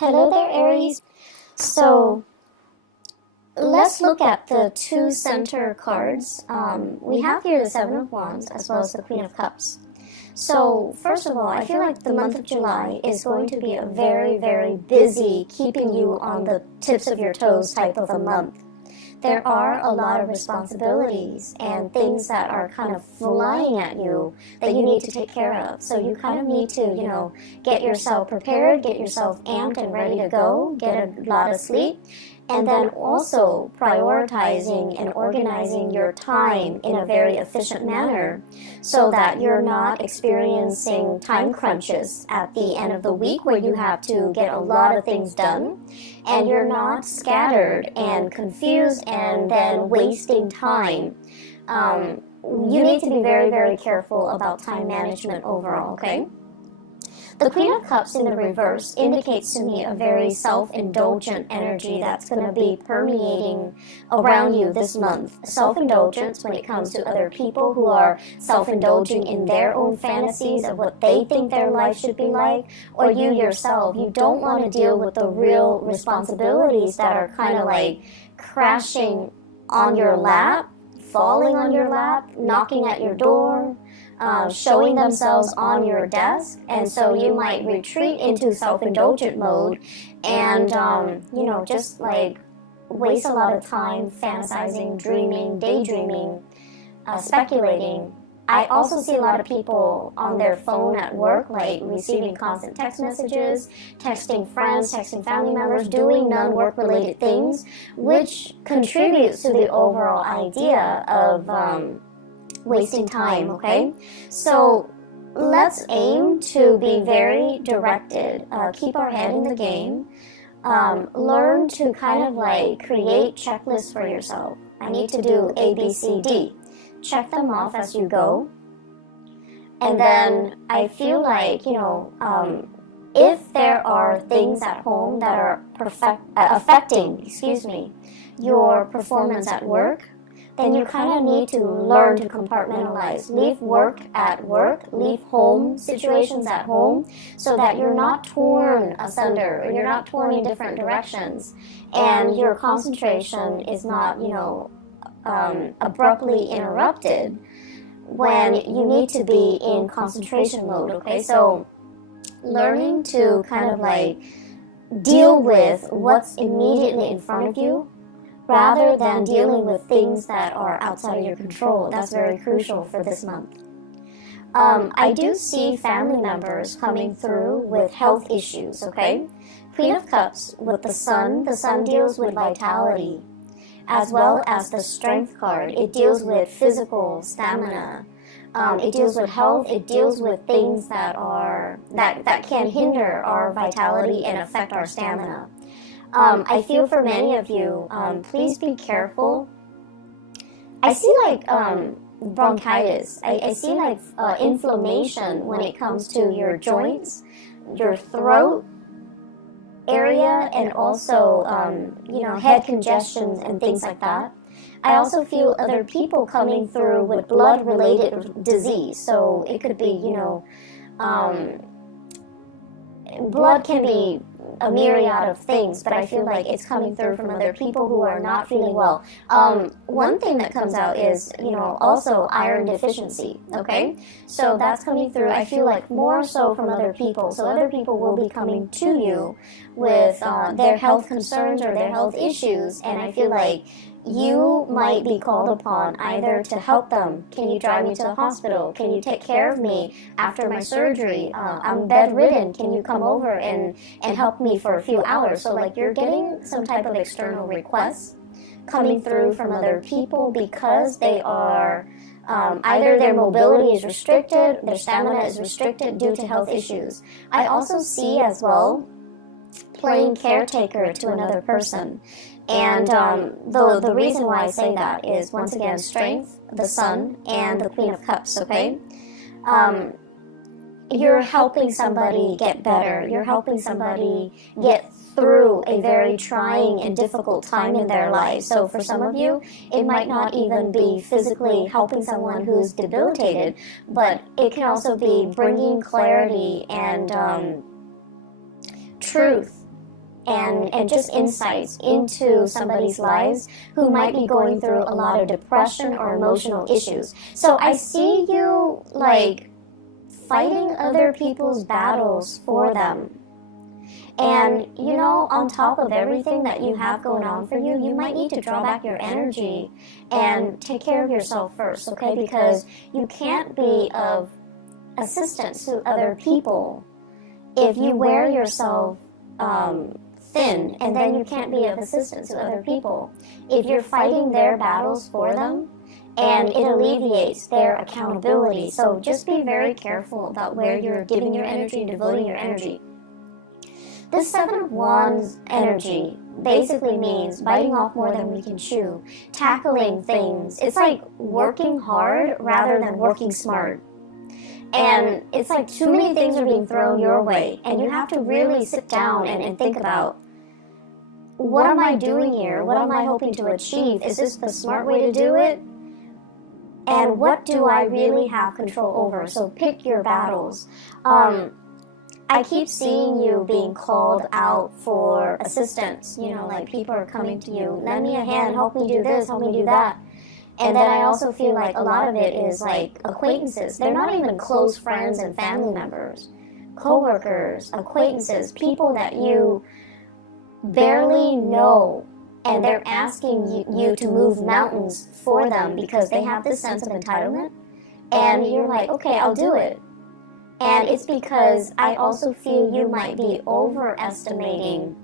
Hello there, Aries. So let's look at the two center cards. We have here the Seven of Wands as well as the Queen of Cups. So first of all, I feel like the month of July is going to be a very, very busy, keeping you on the tips of your toes type of a month. There are a lot of responsibilities and things that are kind of flying at you that you need to take care of. So you kind of need to, get yourself prepared, get yourself amped and ready to go, get a lot of sleep, and then also prioritizing and organizing your time in a very efficient manner so that you're not experiencing time crunches at the end of the week where you have to get a lot of things done and you're not scattered and confused and then wasting time. You need to be very, very careful about time management overall, okay? The Queen of Cups in the reverse indicates to me a very self-indulgent energy that's going to be permeating around you this month. Self-indulgence when it comes to other people who are self-indulging in their own fantasies of what they think their life should be like, or you yourself. You don't want to deal with the real responsibilities that are kind of like crashing on your lap, falling on your lap, knocking at your door, showing themselves on your desk, and so you might retreat into self-indulgent mode and, just like waste a lot of time fantasizing, dreaming, daydreaming, speculating. I also see a lot of people on their phone at work, like receiving constant text messages, texting friends, texting family members, doing non-work related things, which contributes to the overall idea of wasting time, okay? So let's aim to be very directed, keep our head in the game, learn to kind of like create checklists for yourself. I need to do A, B, C, D. Check them off as you go. And then I feel like, if there are things at home that are affecting your performance at work, then you kind of need to learn to compartmentalize. Leave work at work, leave home situations at home, so that you're not torn asunder, or you're not torn in different directions, and your concentration is not, abruptly interrupted when you need to be in concentration mode, okay? So learning to kind of like deal with what's immediately in front of you, rather than dealing with things that are outside of your control. That's very crucial for this month. I do see family members coming through with health issues, okay? Queen of Cups with the Sun deals with vitality, as well as the Strength card. It deals with physical stamina. It deals with health. It deals with things that can hinder our vitality and affect our stamina. I feel for many of you, please be careful. I see like bronchitis. I see like inflammation when it comes to your joints, your throat area, and also, head congestions and things like that. I also feel other people coming through with blood-related disease. So it could be, blood can be a myriad of things, but I feel like it's coming through from other people who are not feeling well. One thing that comes out is, also iron deficiency, okay? So that's coming through, I feel like, more so from other people. So other people will be coming to you with their health concerns or their health issues, and I feel like you might be called upon either to help them. Can you drive me to the hospital? Can you take care of me after my surgery? I'm bedridden. Can you come over and help me for a few hours? So like you're getting some type of external requests coming through from other people because they are either their mobility is restricted, their stamina is restricted due to health issues. I also see as well playing caretaker to another person. And the reason why I say that is, once again, Strength, the Sun, and the Queen of Cups, okay? You're helping somebody get better. You're helping somebody get through a very trying and difficult time in their life. So for some of you, it might not even be physically helping someone who's debilitated, but it can also be bringing clarity and truth and just insights into somebody's lives who might be going through a lot of depression or emotional issues. So I see you like fighting other people's battles for them. And, you know, on top of everything that you have going on for you, you might need to draw back your energy and take care of yourself first, okay? Because you can't be of assistance to other people if you wear yourself thin, and then you can't be of assistance to other people. If you're fighting their battles for them, and it alleviates their accountability. So just be very careful about where you're giving your energy and devoting your energy. This Seven of Wands energy basically means biting off more than we can chew, tackling things. It's like working hard rather than working smart. And it's like too many things are being thrown your way, and you have to really sit down and think about, what am I doing here? What am I hoping to achieve? Is this the smart way to do it? And what do I really have control over? So pick your battles. I keep seeing you being called out for assistance. You know, like people are coming to you, lend me a hand, help me do this, help me do that. And then I also feel like a lot of it is like acquaintances. They're not even close friends and family members. Co-workers, acquaintances, people that you barely know. And they're asking you to move mountains for them because they have this sense of entitlement. And you're like, okay, I'll do it. And it's because I also feel you might be overestimating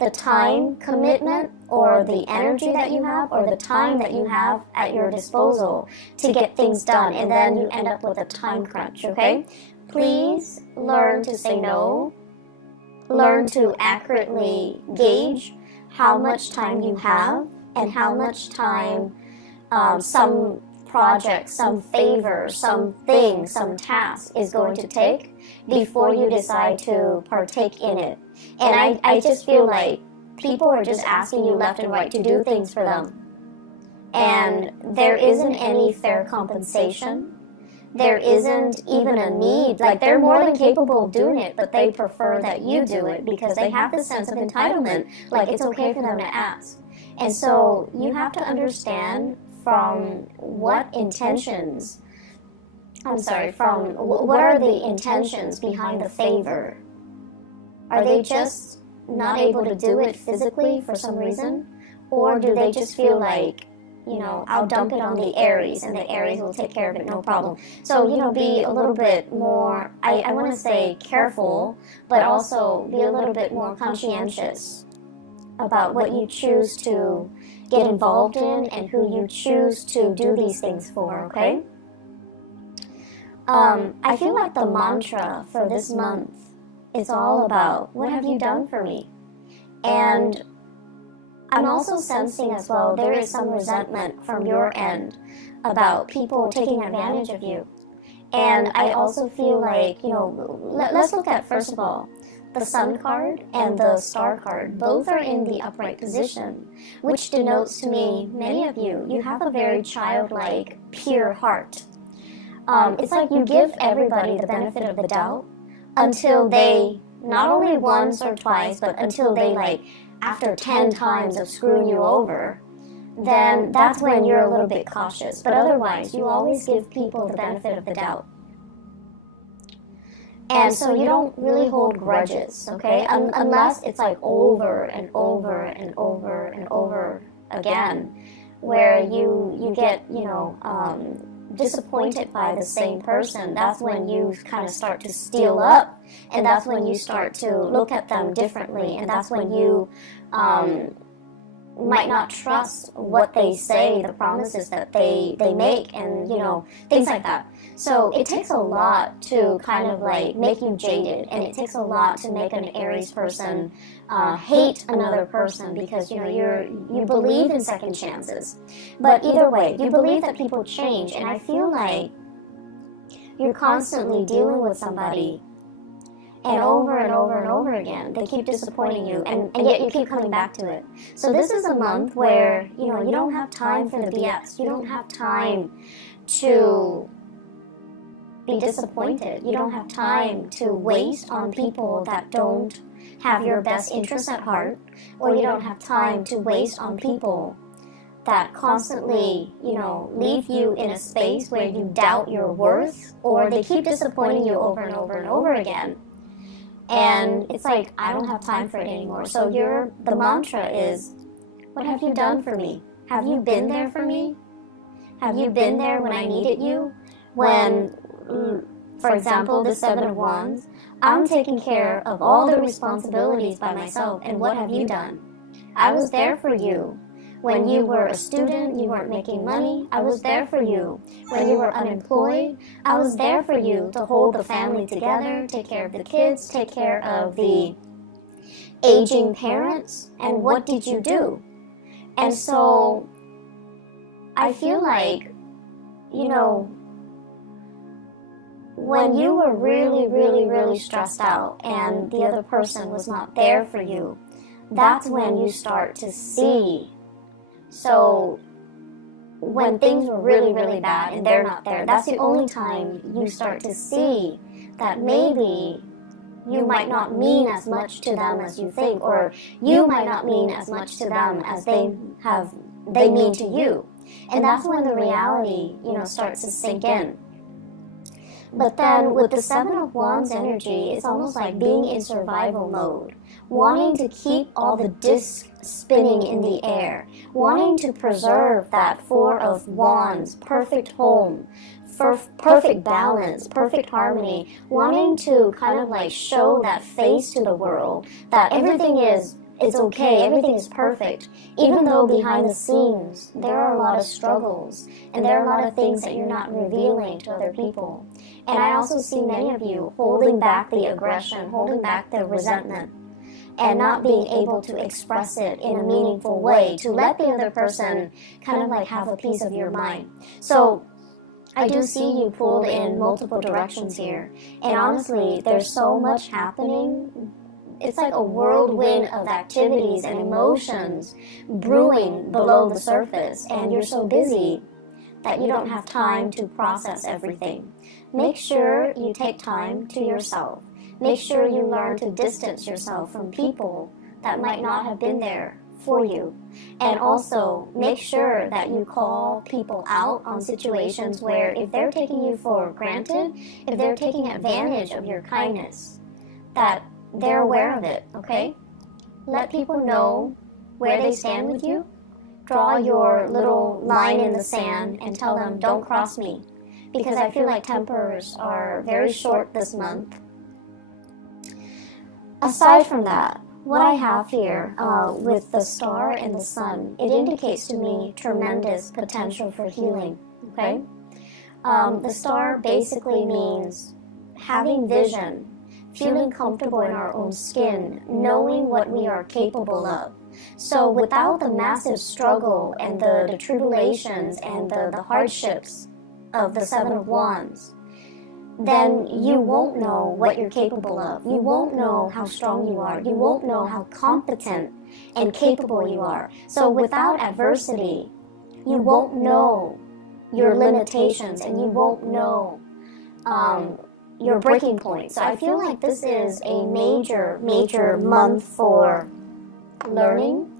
the time commitment or the energy that you have or the time that you have at your disposal to get things done. And then you end up with a time crunch, okay? Please learn to say no. Learn to accurately gauge how much time you have and how much time some project, some favor, something, some task is going to take before you decide to partake in it. And I just feel like people are just asking you left and right to do things for them. And there isn't any fair compensation. There isn't even a need. Like, they're more than capable of doing it, but they prefer that you do it because they have this sense of entitlement. Like, it's okay for them to ask. And so you have to understand from what intentions, what are the intentions behind the favor? Are they just not able to do it physically for some reason? Or do they just feel like, you know, I'll dump it on the Aries and the Aries will take care of it, no problem. So, you know, be a little bit more, I want to say careful, but also be a little bit more conscientious about what you choose to get involved in and who you choose to do these things for, okay? I feel like the mantra for this month is all about, what have you done for me? And I'm also sensing as well, there is some resentment from your end about people taking advantage of you. And I also feel like, you know, let's look at, first of all, the Sun card and the Star card. Both are in the upright position, which denotes to me, many of you, you have a very childlike, pure heart. It's like you give everybody the benefit of the doubt until they, not only once or twice, but until they, like, after 10 times of screwing you over, then that's when you're a little bit cautious. But otherwise, you always give people the benefit of the doubt. And so you don't really hold grudges, okay? Unless it's like over and over and over and over again, where you get, you know, disappointed by the same person. That's when you kind of start to steel up, and that's when you start to look at them differently, and that's when you might not trust what they say, the promises that they make, and, you know, things like that. So it takes a lot to kind of like make you jaded, and it takes a lot to make an Aries person hate another person, because, you know, you believe in second chances. But either way, you believe that people change, and I feel like you're constantly dealing with somebody, and over and over and over again, they keep disappointing you, and yet you keep coming back to it. So this is a month where, you know, you don't have time for the BS. You don't have time to be disappointed. You don't have time to waste on people that don't have your best interests at heart, or you don't have time to waste on people that constantly, leave you in a space where you doubt your worth, or they keep disappointing you over and over and over again. And it's like, I don't have time for it anymore. So the mantra is, what have you done for me? Have you been there for me? Have you been there when I needed you? When, for example, the Seven of Wands, I'm taking care of all the responsibilities by myself, and what have you done? I was there for you. When you were a student, you weren't making money, I was there for you. When you were unemployed, I was there for you to hold the family together, take care of the kids, take care of the aging parents, and what did you do? And so, I feel like, when you were really, really, really stressed out and the other person was not there for you, that's when you start to see. So when things were really, really bad and they're not there, that's the only time you start to see that maybe you might not mean as much to them as you think, or you might not mean as much to them as they mean to you. And that's when the reality, starts to sink in. But then with the Seven of Wands energy, it's almost like being in survival mode, wanting to keep all the discs spinning in the air, wanting to preserve that Four of Wands, perfect home, perfect balance, perfect harmony, wanting to kind of like show that face to the world, that everything is it's okay, everything is perfect, even though behind the scenes there are a lot of struggles and there are a lot of things that you're not revealing to other people. And I also see many of you holding back the aggression, holding back the resentment, and not being able to express it in a meaningful way to let the other person kind of like have a piece of your mind. So I do see you pulled in multiple directions here, and honestly, there's so much happening. It's like a whirlwind of activities and emotions brewing below the surface, and you're so busy that you don't have time to process everything. Make sure you take time to yourself. Make sure you learn to distance yourself from people that might not have been there for you. And also, make sure that you call people out on situations where if they're taking you for granted, if they're taking advantage of your kindness, that they're aware of it, okay? Let people know where they stand with you. Draw your little line in the sand and tell them, don't cross me. Because I feel like tempers are very short this month. Aside from that, what I have here with the star and the sun, it indicates to me tremendous potential for healing, okay? The star basically means having vision, feeling comfortable in our own skin, knowing what we are capable of. So without the massive struggle and the tribulations and the hardships of the Seven of Wands, then you won't know what you're capable of. You won't know how strong you are. You won't know how competent and capable you are. So without adversity, you won't know your limitations and you won't know your breaking point. So I feel like this is a major, major month for learning,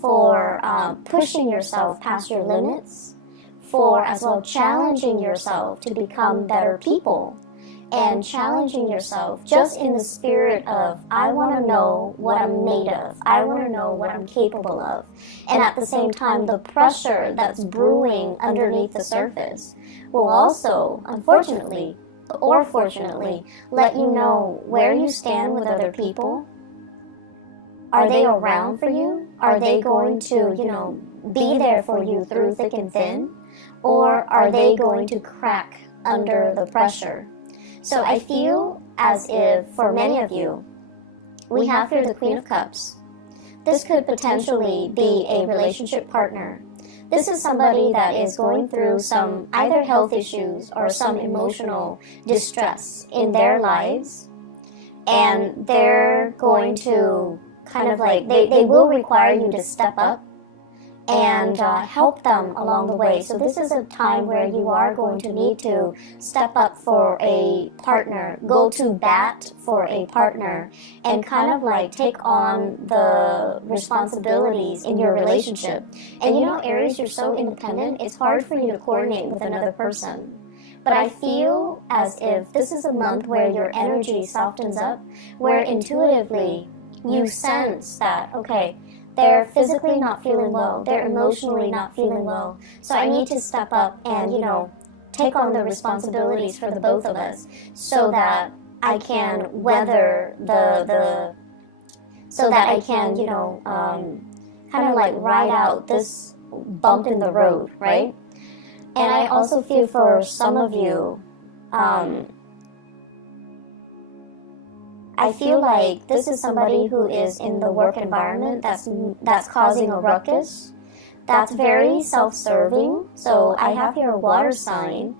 for pushing yourself past your limits, for as well challenging yourself to become better people, and challenging yourself just in the spirit of, I want to know what I'm made of, I want to know what I'm capable of. And at the same time, the pressure that's brewing underneath the surface will also, unfortunately, or fortunately, let you know where you stand with other people. Are they around for you? Are they going to, be there for you through thick and thin? Or are they going to crack under the pressure? So I feel as if, for many of you, we have here the Queen of Cups. This could potentially be a relationship partner. This is somebody that is going through some either health issues or some emotional distress in their lives. And they're going to kind of like, they will require you to step up and help them along the way. So this is a time where you are going to need to step up for a partner, go to bat for a partner, and kind of like take on the responsibilities in your relationship. And you know, Aries, you're so independent, it's hard for you to coordinate with another person. But I feel as if this is a month where your energy softens up, where intuitively you sense that, okay, they're physically not feeling well, they're emotionally not feeling well, so I need to step up and, you know, take on the responsibilities for the both of us so that I can weather so that I can, you know, kind of like ride out this bump in the road, right? And I also feel for some of you, I feel like this is somebody who is in the work environment that's causing a ruckus. That's very self-serving. So I have here a water sign,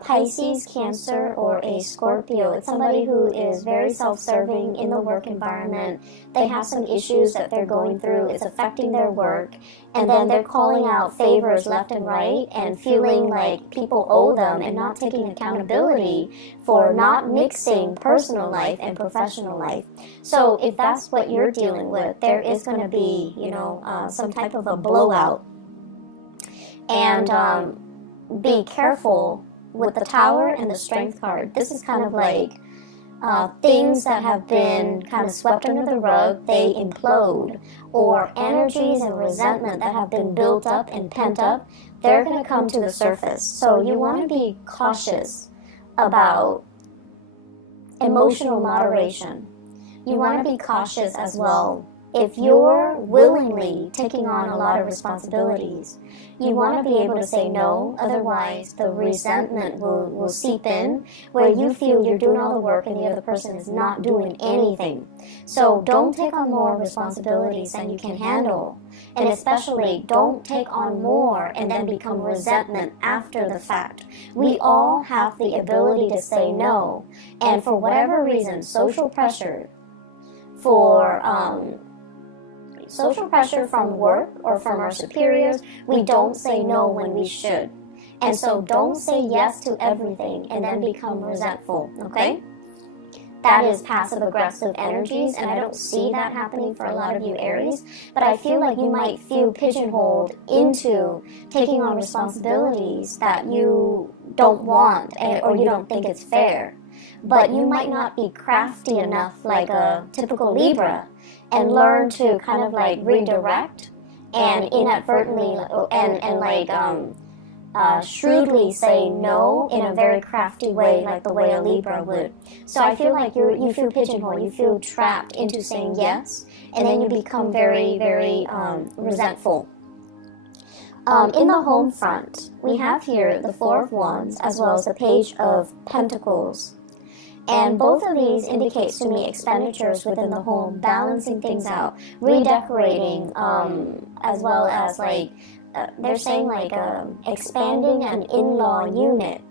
Pisces, Cancer, or a Scorpio. It's somebody who is very self-serving in the work environment. They have some issues that they're going through. It's affecting their work. And then they're calling out favors left and right and feeling like people owe them and not taking accountability for not mixing personal life and professional life. So if that's what you're dealing with, there is going to be, you know, some type of a blowout. And be careful with the Tower and the Strength card. This is kind of like things that have been kind of swept under the rug, they implode, or energies and resentment that have been built up and pent up, they're going to come to the surface. So you want to be cautious about emotional moderation. You want to be cautious as well. If you're willingly taking on a lot of responsibilities, you want to be able to say no, otherwise the resentment will seep in where you feel you're doing all the work and the other person is not doing anything. So don't take on more responsibilities than you can handle. And especially don't take on more and then become resentment after the fact. We all have the ability to say no. And for whatever reason, social pressure from work or from our superiors, we don't say no when we should. And so don't say yes to everything and then become resentful, okay? That is passive-aggressive energies, and I don't see that happening for a lot of you Aries, but I feel like you might feel pigeonholed into taking on responsibilities that you don't want or you don't think it's fair. But you might not be crafty enough like a typical Libra and learn to kind of like redirect and inadvertently shrewdly say no in a very crafty way, like the way a Libra would. So I feel like you feel pigeonholed, you feel trapped into saying yes, and then you become very, very resentful. In the home front, we have here the Four of Wands as well as the Page of Pentacles. And both of these indicates to me expenditures within the home, balancing things out, redecorating, as well as like, they're saying like expanding an in-law unit.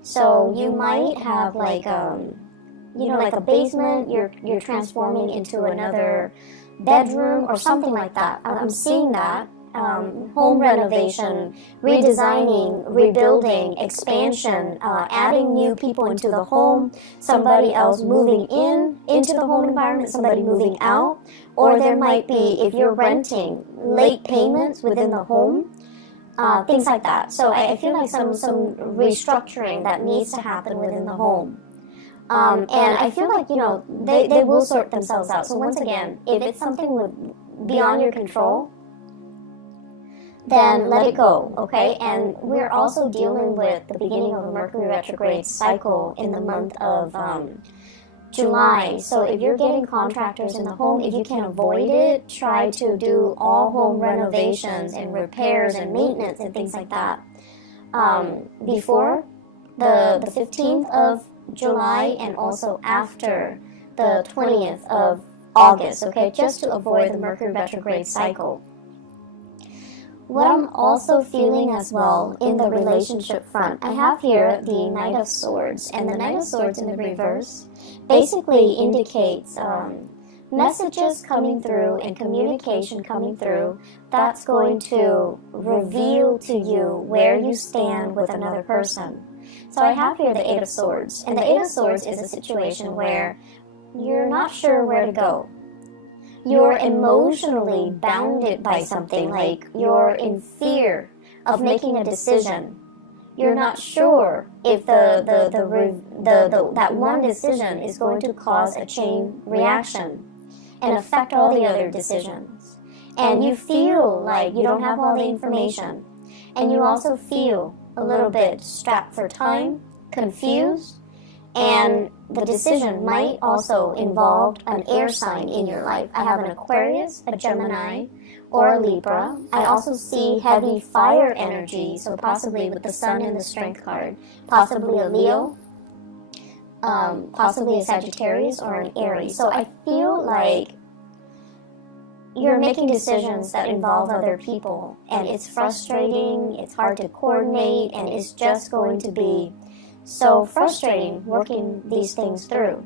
So you might have like, you know, like a basement, you're transforming into another bedroom or something like that. I'm seeing that. Home renovation, redesigning, rebuilding, expansion, adding new people into the home, somebody else moving into the home environment, somebody moving out, or there might be, if you're renting, late payments within the home, things like that. So I feel like some restructuring that needs to happen within the home. And I feel like, you know, they will sort themselves out. So once again, if it's something beyond your control, then let it go, okay? And we're also dealing with the beginning of a Mercury retrograde cycle in the month of July. So if you're getting contractors in the home, if you can avoid it, try to do all home renovations and repairs and maintenance and things like that before the 15th of July and also after the 20th of August, okay? Just to avoid the Mercury retrograde cycle. What I'm also feeling as well in the relationship front, I have here the Knight of Swords, and the Knight of Swords in the reverse basically indicates messages coming through and communication coming through that's going to reveal to you where you stand with another person. So I have here the Eight of Swords, and the Eight of Swords is a situation where you're not sure where to go. You're emotionally bounded by something, like you're in fear of making a decision. You're not sure if that one decision is going to cause a chain reaction and affect all the other decisions. And you feel like you don't have all the information. And you also feel a little bit strapped for time, confused, and the decision might also involve an air sign in your life. I have an Aquarius, a Gemini, or a Libra. I also see heavy fire energy, so possibly with the Sun in the Strength card, possibly a Leo, possibly a Sagittarius, or an Aries. So I feel like you're making decisions that involve other people, and it's frustrating, it's hard to coordinate, and it's just going to be so frustrating working these things through.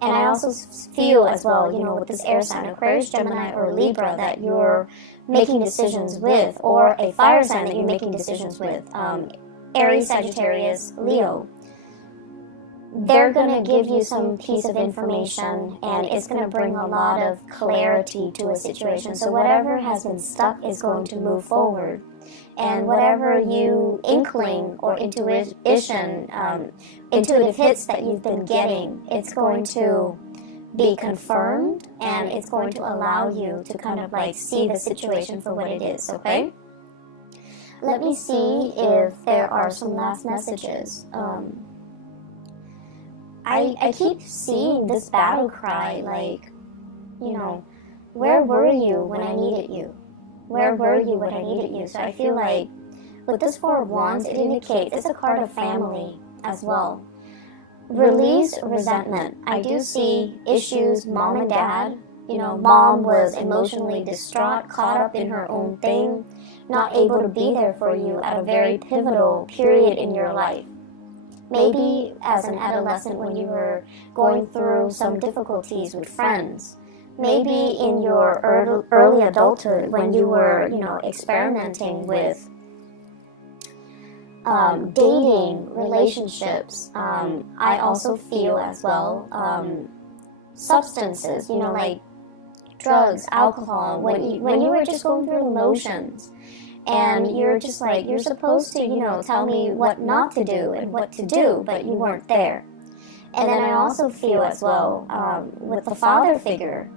And I also feel as well, with this air sign, Aquarius, Gemini, or Libra, that you're making decisions with, or a fire sign that you're making decisions with, Aries, Sagittarius, Leo. They're going to give you some piece of information, and it's going to bring a lot of clarity to a situation. So whatever has been stuck is going to move forward. And whatever you inkling or intuitive hits that you've been getting, it's going to be confirmed, and it's going to allow you to kind of like see the situation for what it is, okay? Let me see if there are some last messages. I keep seeing this battle cry, like, where were you when I needed you? Where were you when I needed you? So I feel like with this Four of Wands, it indicates it's a card of family as well. Release resentment. I do see issues, mom and dad. Mom was emotionally distraught, caught up in her own thing, not able to be there for you at a very pivotal period in your life. Maybe as an adolescent when you were going through some difficulties with friends. Maybe in your early adulthood when you were, experimenting with dating, relationships. I also feel as well substances, like drugs, alcohol, when you were just going through the motions. And you're just like, you're supposed to, tell me what not to do and what to do, but you weren't there. And then I also feel as well, with the father figure,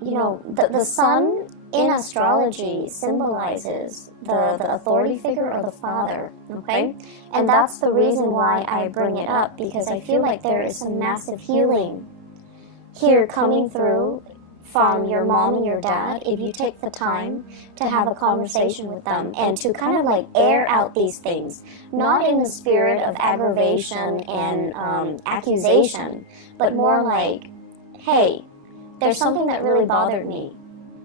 the sun in astrology symbolizes the authority figure of the father, okay? And that's the reason why I bring it up, because I feel like there is some massive healing here coming through from your mom and your dad, if you take the time to have a conversation with them and to kind of like air out these things, not in the spirit of aggravation and accusation, but more like, hey, there's something that really bothered me.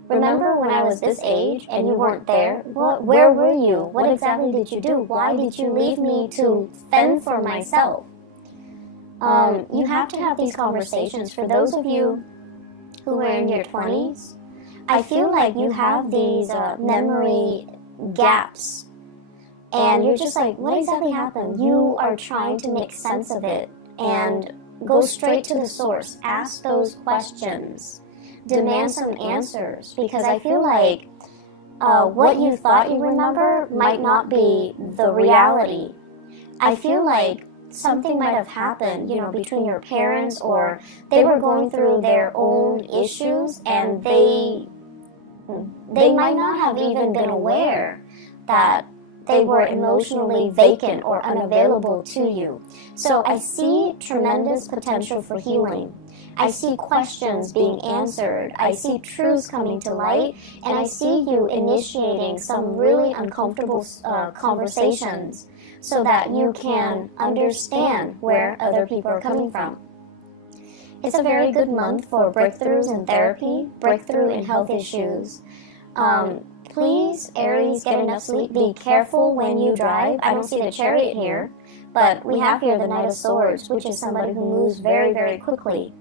Remember when I was this age and you weren't there? Where were you? What exactly did you do? Why did you leave me to fend for myself? You have to have these conversations. For those of you who are in your 20s, I feel like you have these memory gaps, and you're just like, what exactly happened? You are trying to make sense of it and go straight to the source. Ask those questions. Demand some answers, because I feel like what you thought you remember might not be the reality. I feel like something might have happened, between your parents, or they were going through their own issues, and they might not have even been aware that they were emotionally vacant or unavailable to you. So I see tremendous potential for healing. I see questions being answered. I see truths coming to light, and I see you initiating some really uncomfortable conversations, so that you can understand where other people are coming from. It's a very good month for breakthroughs in therapy, breakthrough in health issues. Please, Aries, get enough sleep. Be careful when you drive. I don't see the Chariot here, but we have here the Knight of Swords, which is somebody who moves very, very quickly.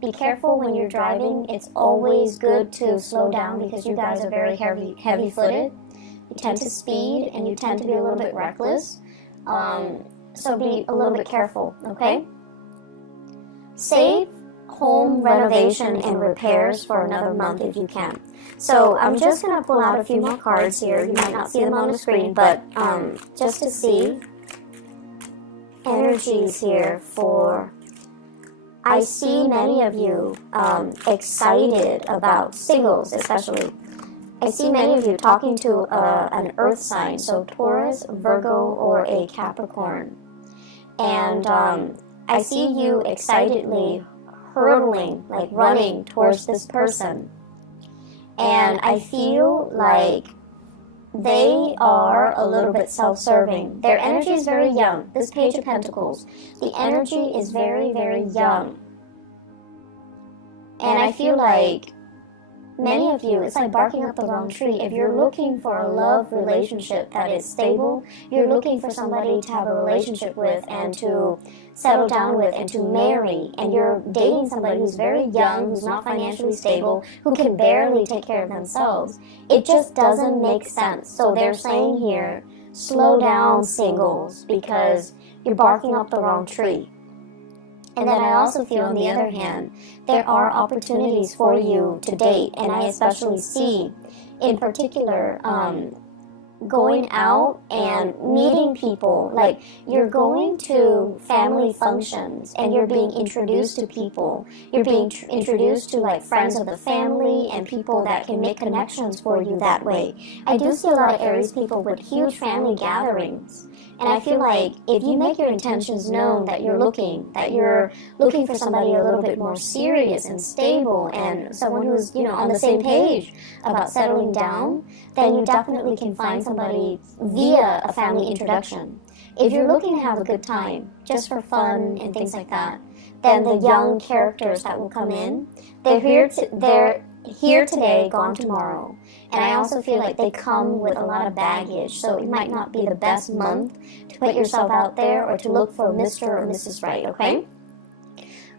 Be careful when you're driving. It's always good to slow down because you guys are very heavy-footed. You tend to speed and you tend to be a little bit reckless. So be a little bit careful, okay? Save home renovation and repairs for another month if you can. So I'm just going to pull out a few more cards here. You might not see them on the screen, but just to see energies here for... I see many of you excited about singles, especially. I see many of you talking to an earth sign, so Taurus, Virgo, or a Capricorn. And I see you excitedly hurtling, like running towards this person. And I feel like they are a little bit self-serving. Their energy is very young. This Page of Pentacles, the energy is very, very young. And I feel like many of you, it's like barking up the wrong tree. If you're looking for a love relationship that is stable, you're looking for somebody to have a relationship with and to settle down with and to marry, and you're dating somebody who's very young, who's not financially stable, who can barely take care of themselves, it just doesn't make sense. So they're saying here, slow down, singles, because you're barking up the wrong tree. And then I also feel, on the other hand, there are opportunities for you to date, and I especially see, in particular, going out and meeting people. Like, you're going to family functions, and you're being introduced to people. You're being introduced to, like, friends of the family and people that can make connections for you that way. I do see a lot of Aries people with huge family gatherings. And I feel like if you make your intentions known that you're looking for somebody a little bit more serious and stable and someone who's, on the same page about settling down, then you definitely can find somebody via a family introduction. If you're looking to have a good time, just for fun and things like that, then the young characters that will come in, they're here today, gone tomorrow. And I also feel like they come with a lot of baggage, so it might not be the best month to put yourself out there or to look for Mr. or Mrs. Right, okay?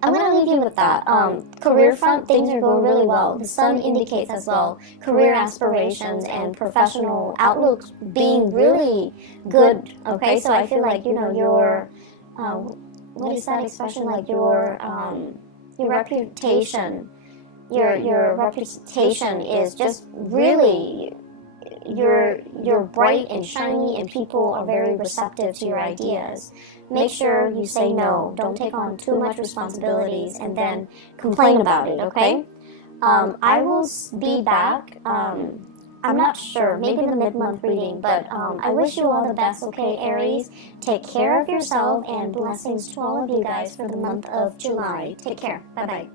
I'm going to leave you with that. Career front, things are going really well. The sun indicates as well career aspirations and professional outlooks being really good, okay? So I feel like, your, what is that expression? Like your reputation. Your reputation is just really, you're bright and shiny, and people are very receptive to your ideas. Make sure you say no. Don't take on too much responsibilities and then complain about it, okay? I will be back. I'm not sure, maybe the mid-month reading, but I wish you all the best, okay, Aries? Take care of yourself, and blessings to all of you guys for the month of July. Take care. Bye-bye.